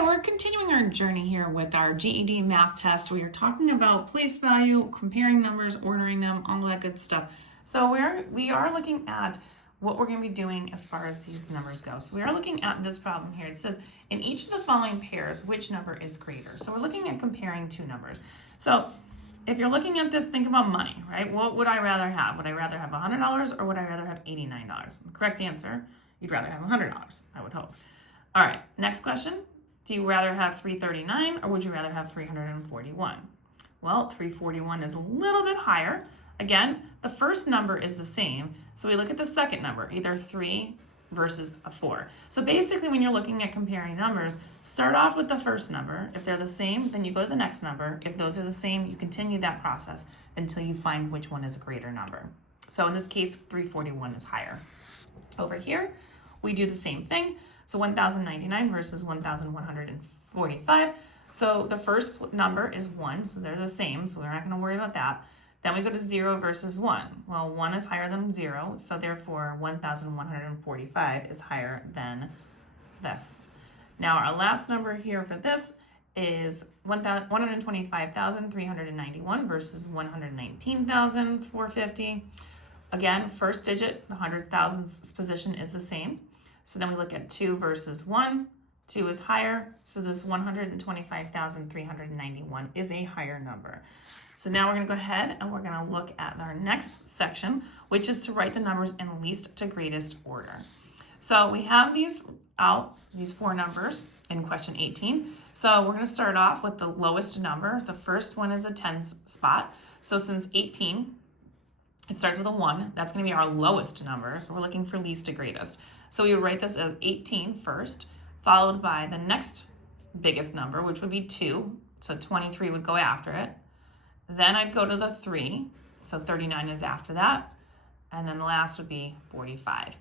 Hi, we're continuing our journey here with our GED math test. We are talking about place value, comparing numbers, ordering them, all that good stuff. So we are looking at what we're going to be doing as far as these numbers go. So we are looking at this problem here. It says, in each of the following pairs, which number is greater? So we're looking at comparing two numbers. So if you're looking at this, think about money, right? What would I rather have? Would I rather have $100 or would I rather have $89? The correct answer, you'd rather have $100, I would hope. All right, next question. Do you rather have 339 or would you rather have 341? Well, 341 is a little bit higher. Again, the first number is the same, so we look at the second number, either 3 versus a 4. So basically, when you're looking at comparing numbers, start off with the first number. If they're the same, then you go to the next number. If those are the same, you continue that process until you find which one is a greater number. So in this case, 341 is higher. Over here, we do the same thing. So 1,099 versus 1,145. So the first number is 1, so they're the same, so we're not going to worry about that. Then we go to 0 versus 1. Well, 1 is higher than 0, so therefore 1,145 is higher than this. Now our last number here for this is 125,391 versus 119,450. Again, first digit, the hundred thousands position is the same. So then we look at 2 versus 1. 2 is higher, so this 125,391 is a higher number. So now we're going to go ahead and we're going to look at our next section, which is to write the numbers in least to greatest order. So we have these four numbers in question 18. So we're going to start off with the lowest number. The first one is a tens spot. So since 18, it starts with a 1. That's going to be our lowest number. So we're looking for least to greatest. So we would write this as 18 first, followed by the next biggest number, which would be 2. So 23 would go after it. Then I'd go to the 3. So 39 is after that. And then the last would be 45.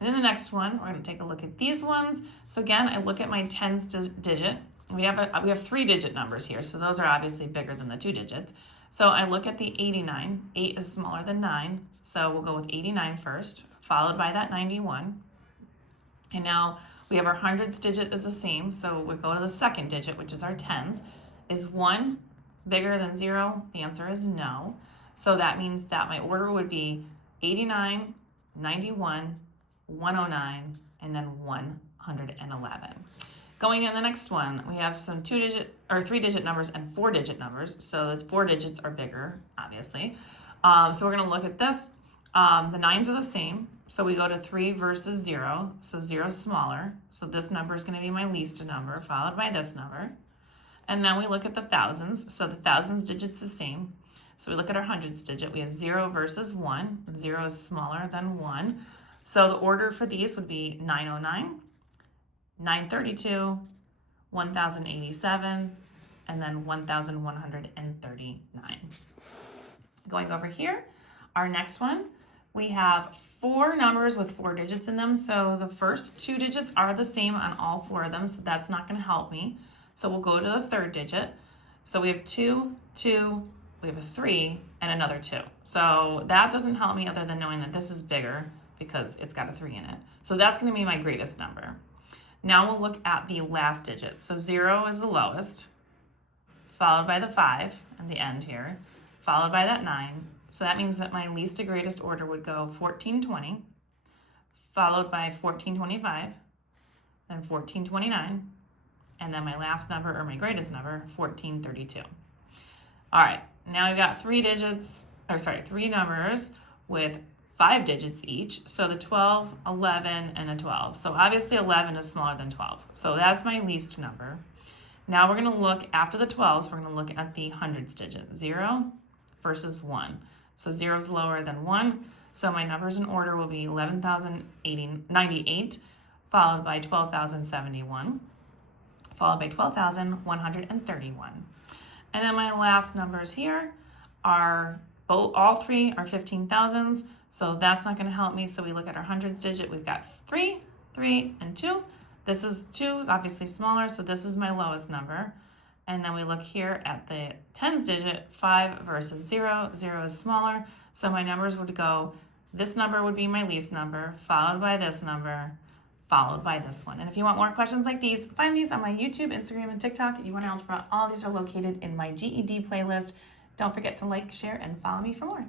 And then the next one, we're going to take a look at these ones. So again, I look at my tens digit. We have 3-digit numbers here. So those are obviously bigger than the 2 digits. So I look at the 89. 8 is smaller than 9. So we'll go with 89 first, followed by that 91. And now we have our hundreds digit is the same, so we'll go to the second digit, which is our tens. Is 1 bigger than 0? The answer is no. So that means that my order would be 89, 91, 109, and then 111. Going in the next one, we have some 3-digit numbers and 4-digit numbers. So the 4 digits are bigger, obviously. So we're going to look at this. The 9s are the same. So we go to 3 versus 0. So 0 is smaller. So this number is going to be my least number, followed by this number. And then we look at the thousands. So the thousands digit's the same. So we look at our hundreds digit. We have 0 versus 1. 0 is smaller than 1. So the order for these would be 909, 932, 1,087, and then 1,139. Going over here, our next one, we have 4 numbers with 4 digits in them. So the first 2 digits are the same on all 4 of them, so that's not going to help me. So we'll go to the third digit. So we have 2, 2, we have a 3, and another 2. So that doesn't help me other than knowing that this is bigger because it's got a 3 in it. So that's going to be my greatest number. Now we'll look at the last digit. So 0 is the lowest, followed by the 5 at the end here, followed by that 9. So that means that my least to greatest order would go 1420, followed by 1425, then 1429, and then my last number, or my greatest number, 1432. All right, now we've got 3 numbers with 5 digits each. So the 12, 11, and a 12. So obviously 11 is smaller than 12. So that's my least number. Now we're going to look, after the 12s, we're going to look at the hundreds digit, 0 versus 1. So 0 is lower than 1. So my numbers in order will be 11,098, followed by 12,071, followed by 12,131. And then my last numbers here are, all 3 are 15,000s. So that's not going to help me. So we look at our hundreds digit. We've got 3, 3, and 2. This is 2, is obviously smaller. So this is my lowest number. And then we look here at the tens digit, 5 versus 0. 0 is smaller. So my numbers would go, this number would be my least number, followed by this number, followed by this one. And if you want more questions like these, find these on my YouTube, Instagram, and TikTok. You want algebra, all these are located in my GED playlist. Don't forget to like, share, and follow me for more.